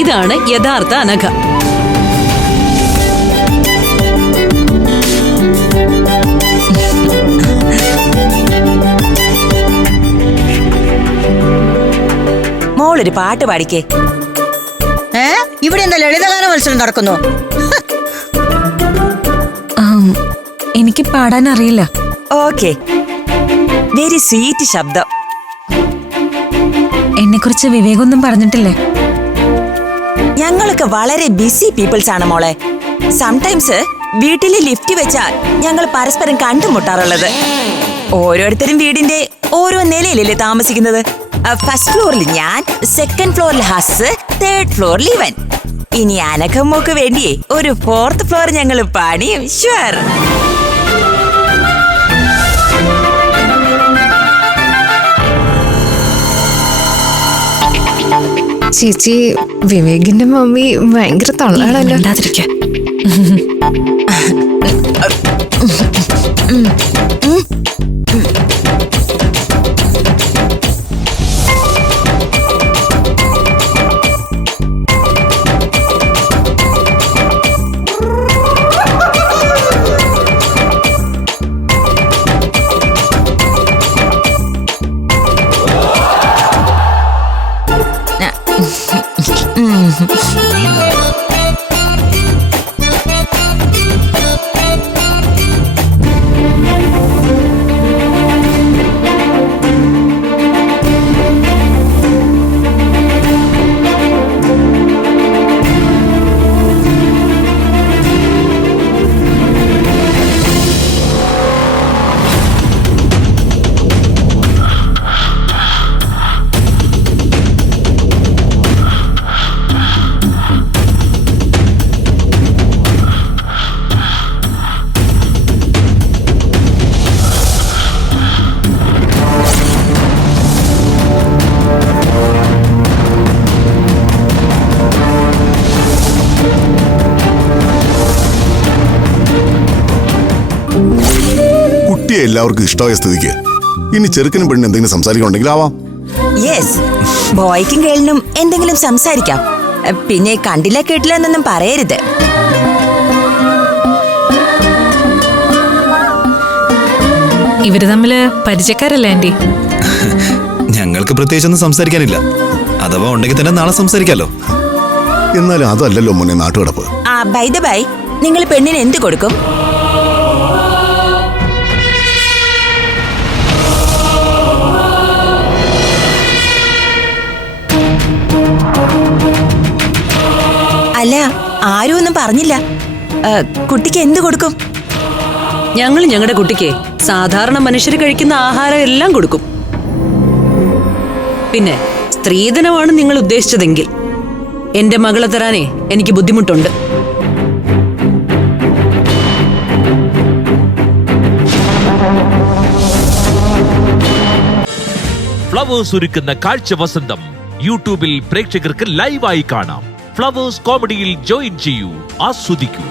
ഇതാണ് യഥാർത്ഥ അനഘ. മോളൊരു പാട്ട് പാടിക്കേ. ഇവിടെ എന്താ ലളിതഗാന മത്സരം നടക്കുന്നു? എനിക്ക് പാടാൻ അറിയില്ല. ഓക്കെ, വെരി സ്വീറ്റ് ശബ്ദം. എന്നെ കുറിച്ച് വിവേകൊന്നും പറഞ്ഞിട്ടില്ലേ? ഞങ്ങളൊക്കെ വളരെ ബിസി പീപ്പിൾസ് ആണ് മോളെ. സംടൈംസ് വീട്ടിലെ ലിഫ്റ്റ് വെച്ചാ ഞങ്ങൾ പരസ്പരം കണ്ടുമുട്ടാറുള്ളത്. ഓരോരുത്തരും വീടിന്റെ ഓരോ നിലയിലല്ലേ താമസിക്കുന്നത്. ഫസ്റ്റ് ഫ്ലോറിൽ ഞാൻ, സെക്കൻഡ് ഫ്ലോറിൽ ഹസ്, തേർഡ് ഫ്ലോറിൽ ഇവൻ. ഇനി അനഘമ്മോക്ക് വേണ്ടിയേ ഒരു ഫോർത്ത് ഫ്ലോർ ഞങ്ങൾ പണിയും. ഷ്വർ. ചേച്ചി, വിവേകിന്റെ മമ്മി ഭയങ്കര തള്ളാണല്ലോ. എല്ലാവർക്കും ഇഷ്ടമായ സ്ഥിതിക്ക് ഇനി ചെറുക്കനും പെണ്ണിനും എന്തെങ്കിലും സംസാരിക്കണമെങ്കിൽ ആവാം. യെസ്, ബോയ്ക്കും ഗേളിനും എന്തെങ്കിലും സംസാരിക്കാം. പിന്നെ കണ്ടില്ല കേട്ടില്ല എന്നൊന്നും പറയരുത്. ഇവര് തമ്മില് പരിചയക്കാരല്ലേ ആന്റി? ഞങ്ങൾക്ക് പ്രത്യേകിച്ചൊന്നും സംസാരിക്കാനില്ല. അഥവാ ഉണ്ടെങ്കിൽ തന്നെ നാളെ സംസാരിക്കാലോ. എന്നാലും അതല്ലല്ലോ മോനെ നാട്ടുകിടപ്പ്. ബൈ ദ ബൈ, നിങ്ങൾ പെണ്ണിന് എന്ത് കൊടുക്കും? അല്ല, ആരും ഒന്നും പറഞ്ഞില്ല. കുട്ടിക്ക് എന്ത് കൊടുക്കും? ഞങ്ങൾ ഞങ്ങളുടെ കുട്ടിക്ക് സാധാരണ മനുഷ്യർ കഴിക്കുന്ന ആഹാരം എല്ലാം കൊടുക്കും. പിന്നെ സ്ത്രീധനമാണ് നിങ്ങൾ ഉദ്ദേശിച്ചതെങ്കിൽ എന്റെ മകളെ തരാനേ എനിക്ക് ബുദ്ധിമുട്ടുണ്ട്. ഫ്ലവേഴ്സ് ഒരുക്കുന്ന കാഴ്ച വസന്തം യൂട്യൂബിൽ പ്രേക്ഷകർക്ക് ലൈവായി കാണാം. ഫ്ലവേഴ്സ് കോമഡിയിൽ ജോയിൻ ചെയ്യൂ, ആസ്വദിക്കൂ.